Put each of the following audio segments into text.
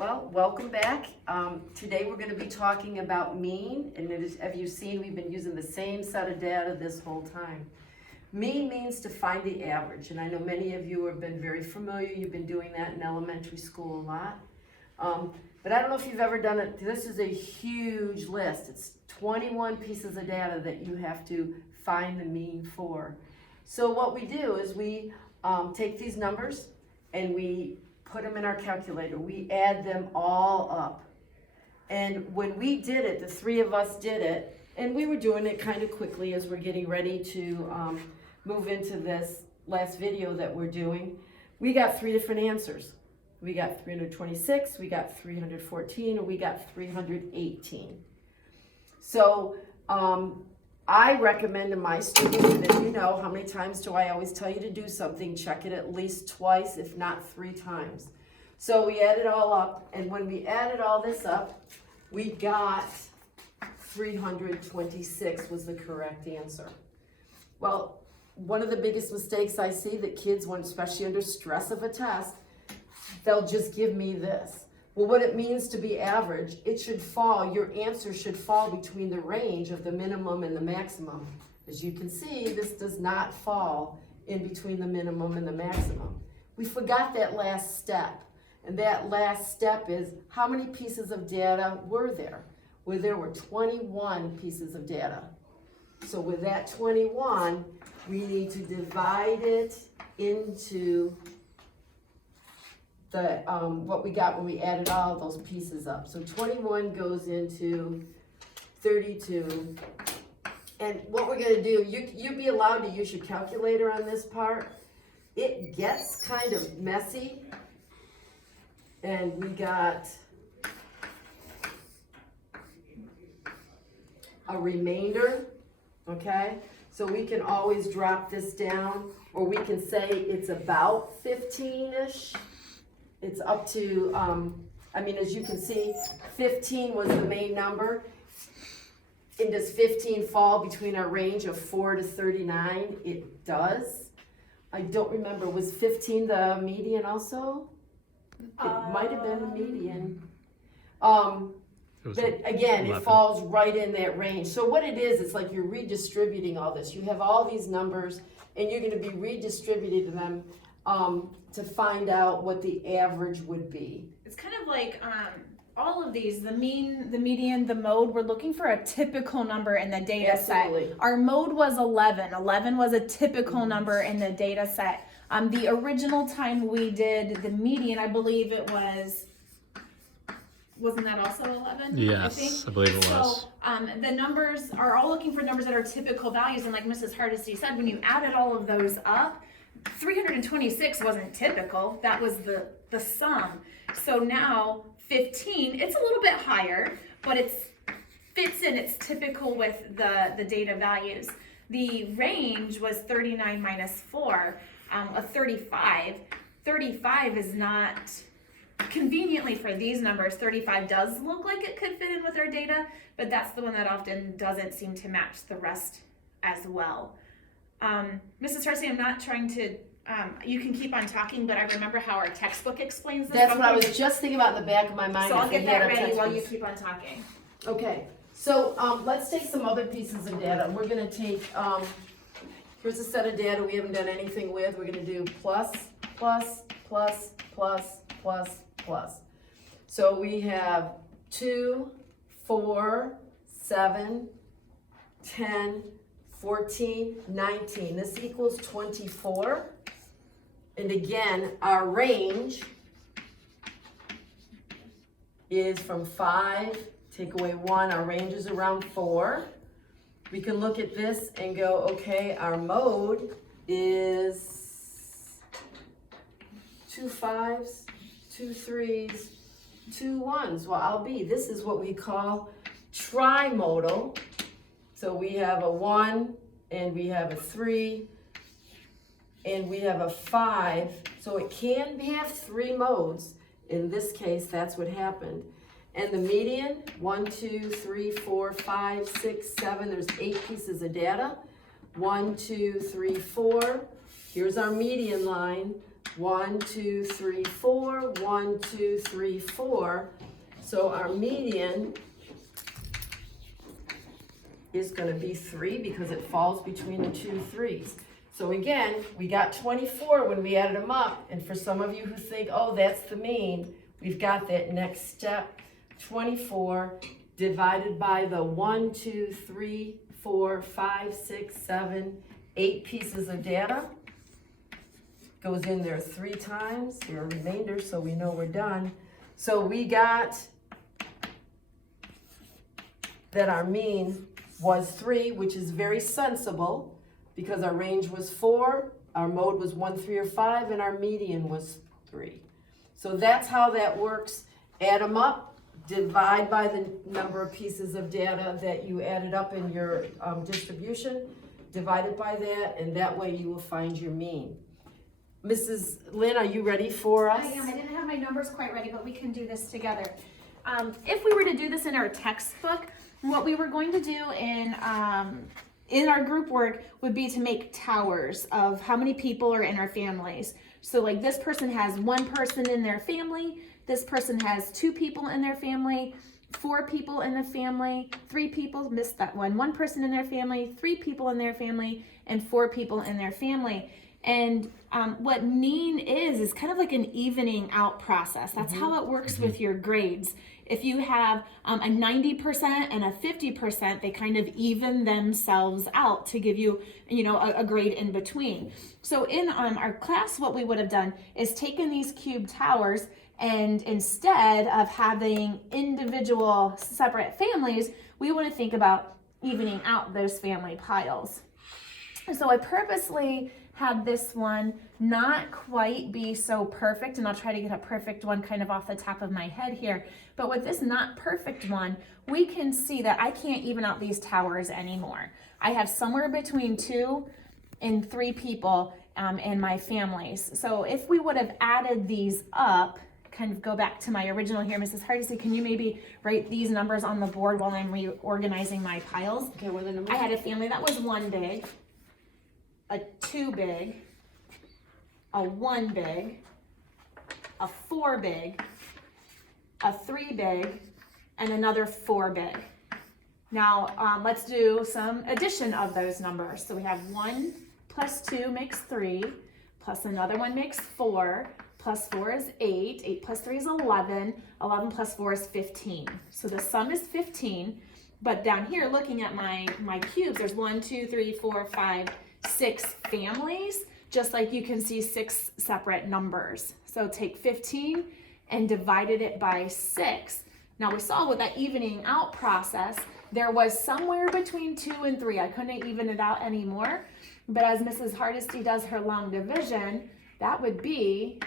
Well, welcome back. Today we're going to be talking about mean, and as you've seen, we've been using the same set of data this whole time. Mean means to find the average, and I know many of you have been very familiar. You've been doing that in elementary school a lot. But I don't know if you've ever done it. This is a huge list. It's 21 pieces of data that you have to find the mean for. So what we do is we take these numbers and we put them in our calculator. We add them all up. And when we did it, the three of us did it, and we were doing it kind of quickly as we're getting ready to move into this last video that we're doing. We got three different answers. We got 326, we got 314, and we got 318. So I recommend to my students, and as you know, how many times do I always tell you to do something? Check it at least twice, if not 3 times. So we add it all up, and when we added all this up, we got 326 was the correct answer. Well, one of the biggest mistakes I see that kids, when especially under stress of a test, they'll just give me this. Well, what it means to be average, it should fall, your answer should fall between the range of the minimum and the maximum. As you can see, this does not fall in between the minimum and the maximum. We forgot that last step. And that last step is, how many pieces of data were there? Well, there were 21 pieces of data. So with that 21, we need to divide it into the what we got when we added all those pieces up. So 21 goes into 32. And what we're gonna do, you'd be allowed to use your calculator on this part. It gets kind of messy. And we got a remainder, okay? So we can always drop this down, or we can say it's about 15-ish. It's up to, I mean, as you can see, 15 was the main number. And does 15 fall between our range of 4 to 39? It does. I don't remember, was 15 the median also? It might have been the median. But again, 11. It falls right in that range. So what it is, it's like you're redistributing all this. You have all these numbers, and you're going to be redistributing them to find out what the average would be. It's kind of like all of these, the mean, the median, the mode, we're looking for a typical number in the data Absolutely. set. Our mode was 11. 11 was a typical number in the data set. The original time we did the median, I believe it was, wasn't that also 11? Yes, I believe it was. So the numbers are all looking for numbers that are typical values, and like Mrs. Hardesty said, when you added all of those up, 326 wasn't typical, that was the sum. So now 15, it's a little bit higher, but it fits in, it's typical with the data values. The range was 39 minus 4, a 35. 35 is not, conveniently for these numbers, 35 does look like it could fit in with our data, but that's the one that often doesn't seem to match the rest as well. Mrs. Hardesty, I'm not trying to, you can keep on talking, but I remember how our textbook explains this. That's what I was just thinking about in the back of my mind. So I'll get that ready while you keep on talking. Okay, so let's take some other pieces of data. We're gonna take, here's a set of data we haven't done anything with. We're gonna do plus, plus, plus, plus, plus, plus. So we have 2, 4, 7, 10, 14, 19. This equals 24. And again, our range is from 5, take away 1, our range is around 4. We can look at this and go, okay, our mode is 2 5s, 2 3s, 2 1s. Well, I'll be, this is what we call trimodal. So we have a 1, and we have a 3, and we have a 5. So it can have 3 modes. In this case, that's what happened. And the median, 1, 2, 3, 4, 5, 6, 7, there's 8 pieces of data. 1, 2, 3, 4. Here's our median line. 1, 2, 3, 4, 1, 2, 3, 4. So our median is gonna be 3 because it falls between the two threes. So again, we got 24 when we added them up, and for some of you who think, oh, that's the mean, we've got that next step. 24 divided by the 1, 2, 3, 4, 5, 6, 7, 8 pieces of data. Goes in there 3 times, your remainder, so we know we're done. So we got that our mean was 3, which is very sensible because our range was 4, our mode was 1, 3, or 5, and our median was 3. So that's how that works. Add them up, divide by the number of pieces of data that you added up in your distribution, divide it by that, and that way you will find your mean. Mrs. Lynn, are you ready for us? I am. I didn't have my numbers quite ready, but we can do this together. If we were to do this in our textbook, what we were going to do in our group work would be to make towers of how many people are in our families. So like this person has 1 person in their family, this person has 2 people in their family, 4 people in the family, 3 people, missed that one, 1 person in their family, 3 people in their family, and 4 people in their family. And what mean is kind of like an evening out process. That's how it works with your grades. If you have a 90% and a 50%, they kind of even themselves out to give you, a grade in between. So in our class, what we would have done is taken these cube towers, and instead of having individual separate families, we want to think about evening out those family piles. So I purposely had this one not quite be so perfect, and I'll try to get a perfect one kind of off the top of my head here. But with this not perfect one, we can see that I can't even out these towers anymore. I have somewhere between 2 and 3 people in my families. So if we would have added these up, kind of go back to my original here, Mrs. Hardesty, can you maybe write these numbers on the board while I'm reorganizing my piles? Okay, what are the numbers? I had a family that was 1 big, a 2 big, a 1 big, a 4 big, a 3 big, and another 4 big. Now let's do some addition of those numbers. So we have 1 plus 2 makes 3, plus another one makes 4, plus 4 is 8, 8 plus 3 is 11, 11 plus 4 is 15. So the sum is 15, but down here looking at my cubes, there's 1, 2, 3, 4, 5, 6 families, just like you can see 6 separate numbers. So take 15 and divided it by 6. Now we saw with that evening out process, there was somewhere between 2 and 3. I couldn't even it out anymore. But as Mrs. Hardesty does her long division, that would be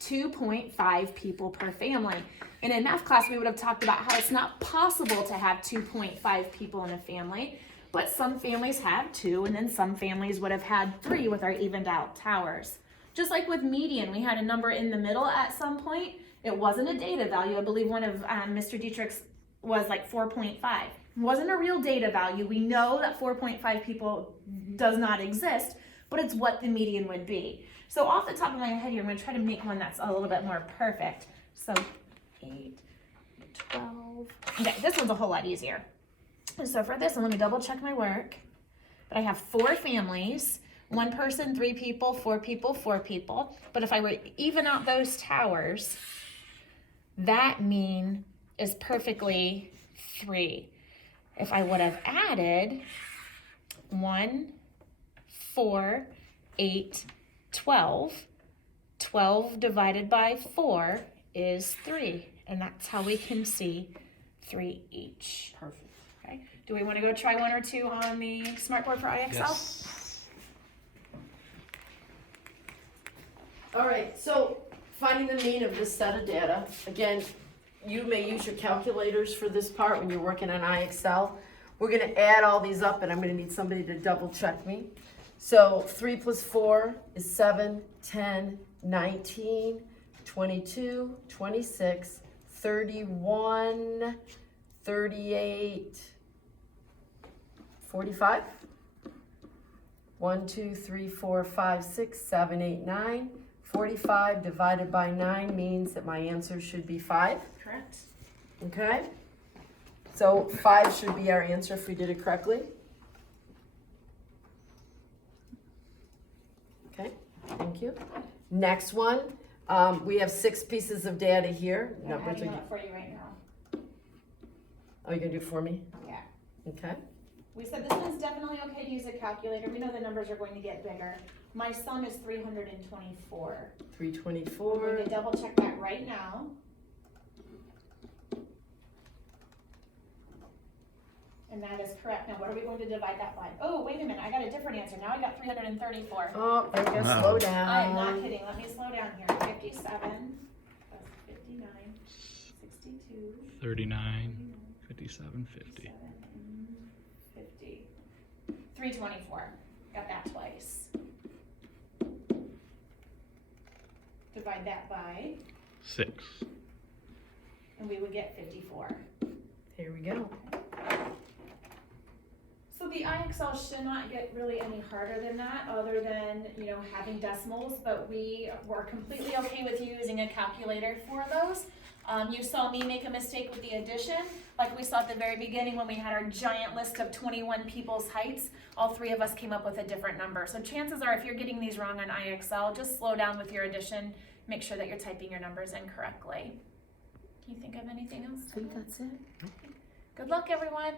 2.5 people per family. And in math class, we would have talked about how it's not possible to have 2.5 people in a family, but some families have 2, and then some families would have had 3 with our evened out towers. Just like with median, we had a number in the middle at some point. It wasn't a data value. I believe one of Mr. Dietrich's was like 4.5. It wasn't a real data value. We know that 4.5 people does not exist, but it's what the median would be. So off the top of my head here, I'm going to try to make one that's a little bit more perfect. So 8, 12. Okay, this one's a whole lot easier. So for this one, let me double check my work. But I have 4 families, 1 person, 3 people, 4 people, 4 people. But if I were to even out those towers, that mean is perfectly 3. If I would have added 1, 4, 8, 12, 12 divided by 4 is 3. And that's how we can see 3 each. Perfect. Okay. Do we want to go try 1 or 2 on the smartboard for IXL? Yes. All right, so finding the mean of this set of data. Again, you may use your calculators for this part when you're working on IXL. We're gonna add all these up, and I'm gonna need somebody to double check me. So 3 plus 4 is 7, 10, 19, 22, 26, 31, 38, 45. 1, 2, 3, 4, 5, 6, 7, 8, 9, 45 divided by 9 means that my answer should be 5, Correct. okay? So 5 should be our answer if we did it correctly. Okay, thank you. Next one, we have 6 pieces of data here. I'm Numbers adding are- that for you right now. Oh, you're gonna do it for me? Yeah. Okay, We said this one's definitely okay to use a calculator. We know the numbers are going to get bigger. My sum is 324. I'm 324. going to double check that right now. And that is correct. Now what are we going to divide that by? Oh, wait a minute, I got a different answer. Now I got 334. Oh, there you go, Wow. slow down. I am not kidding. Let me slow down here. 57 plus 59, 62, 39, 57, 50. 50. 324. Got that twice. Divide that by, 6. and we would get 54. Here we go. So the IXL should not get really any harder than that, other than, you know, having decimals, but we were completely okay with using a calculator for those. You saw me make a mistake with the addition, like we saw at the very beginning when we had our giant list of 21 people's heights. All 3 of us came up with a different number. So chances are, if you're getting these wrong on IXL, just slow down with your addition. Make sure that you're typing your numbers in correctly. Can you think of anything else? I think that's it. Good luck, everyone.